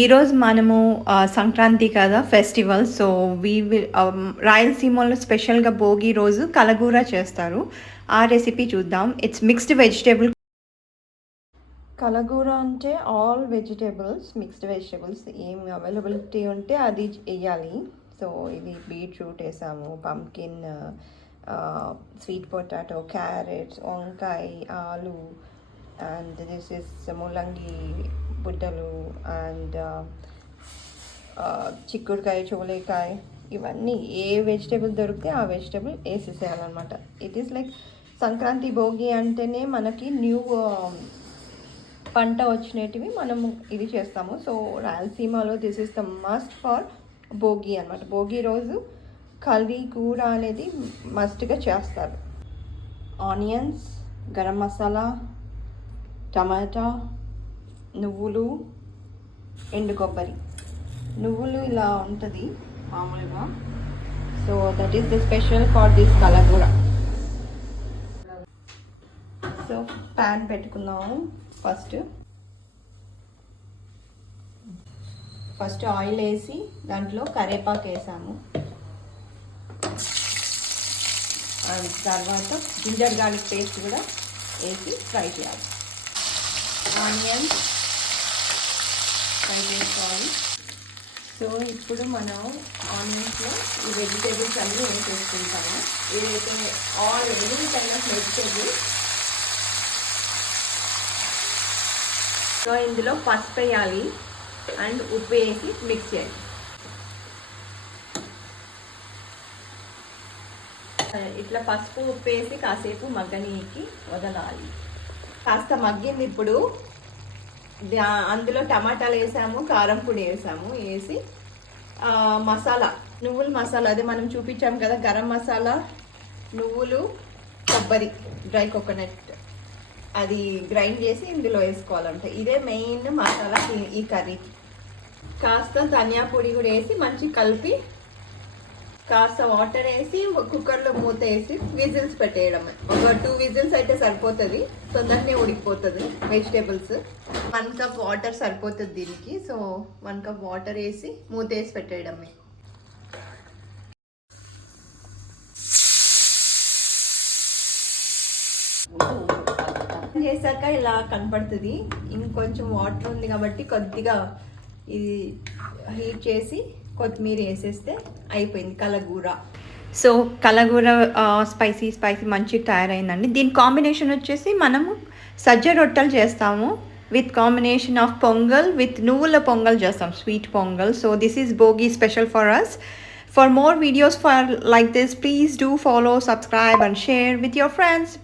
ఈరోజు మనము సంక్రాంతి కదా ఫెస్టివల్. సో రాయలసీమలో స్పెషల్‌గా భోగి రోజు కలగూర చేస్తారు. ఆ రెసిపీ చూద్దాం. It's mixed vegetable. కలగూర అంటే ఆల్ వెజిటబుల్స్, మిక్స్డ్ వెజిటబుల్స్ ఏమి అవైలబిలిటీ ఉంటే అది ఎయ్యాలి. సో ఇది బీట్రూట్ వేసాము, పంకిన్, స్వీట్ పొటాటో, క్యారెట్స్, వంకాయ, ఆలు, అండ్ దిస్ ఇస్ ముల్లంగి బుడ్డలు, అండ్ చిక్కుడుకాయ, చోలేకాయ, ఇవన్నీ ఏ వెజిటేబుల్ దొరికితే ఆ వెజిటేబుల్ వేసేసేయాలన్నమాట. It is like Sankranti Bhogi అంటేనే మనకి న్యూ పంట వచ్చినటివి మనము ఇది చేస్తాము. సో రాయలసీమలో this is the must for Bhogi అనమాట. భోగి రోజు కర్రీ కూర అనేది మస్ట్గా చేస్తారు. ఆనియన్స్, గరం మసాలా, టమాటా, నువ్వులు, ఎండు కొబ్బరి. నువ్వులు ఇలా ఉంటుంది మామూలుగా. So that is the special for this kalagura. So pan పెట్టుకుందాము. ఫస్ట్ ఆయిల్ వేసి దాంట్లో కరివేపాకు వేసాము. అండ్ తర్వాత జింజర్ గార్లిక్ పేస్ట్ కూడా వేసి ఫ్రై చేయాలి. ఆనియన్స్ ఫ్రై చేసుకోవాలి. సో ఇప్పుడు మనం ఆనియన్స్లో ఈ వెజిటేబుల్స్ అన్నీ వేసేసుకుంటాము. ఇదైతే all any kind of vegetable. So ఇందులో పసుపు వేయాలి అండ్ ఉప్పు వేసి మిక్స్ చేయాలి. ఇట్లా పసుపు ఉప్పు వేసి కాసేపు మగ్గనీకి వదలాలి. కాస్త మగ్గింది. ఇప్పుడు అందులో టమాటాలు వేసాము, కారం పొడి వేసాము. వేసి మసాలా, నువ్వుల మసాలా, అదే మనం చూపించాము కదా, గరం మసాలా, నువ్వులు, కొబ్బరి, డ్రై కోకోనట్, అది గ్రైండ్ చేసి ఇందులో వేసుకోవాలంటే ఇదే మెయిన్ మసాలా ఈ కర్రీకి. కాస్త ధనియా పొడి కూడా వేసి మంచి కలిపి కాస్త వాటర్ వేసి కుక్కర్లో మూత వేసి విజిల్స్ పెట్టేయడమే. ఒక 2 విజిల్స్ అయితే సరిపోతుంది, తొందరనే ఉడికిపోతుంది వెజిటేబుల్స్. 1 కప్ వాటర్ సరిపోతుంది దీనికి. సో 1 కప్ వాటర్ వేసి మూత వేసి పెట్టేయడమే. చేశాక ఇలా కనపడుతుంది. ఇంకొంచెం వాటర్ ఉంది కాబట్టి కొద్దిగా ఇది హీట్ చేసి కొత్తిమీర వేసేస్తే అయిపోయింది కలగూర. సో కలగూర స్పైసీ మంచిగా తయారైందండి. దీని కాంబినేషన్ వచ్చేసి మనము సజ్జ రొట్టెలు చేస్తాము with combination of pongal, with నువ్వుల పొంగల్ చేస్తాం, sweet pongal. So this is Bhogi special for us. For more videos like this, please do follow, subscribe and share with your friends. Bye.